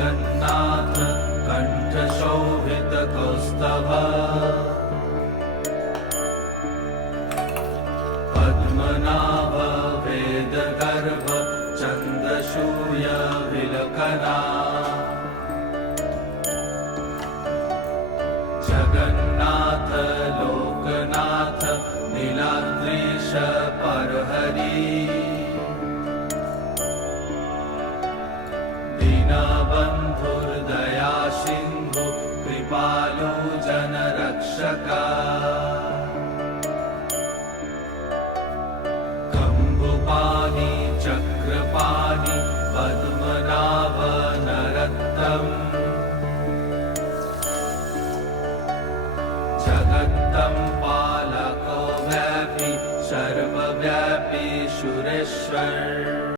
जगन्नाथ कण्ठशोभितकौस्तभ पद्मनाभ वेदगर्भ चन्द्रशूय विलकना जगन्नाथ लोकनाथ नीलाद्रीश परहरि दीनबन्धुर्दया सिन्धु कृपालु जनरक्षका कम्बुपाणि चक्रपाणि पद्मनाभ नरत्तम् जगत्तं पालको व्यापी सर्वव्यापी सुरेश्वर।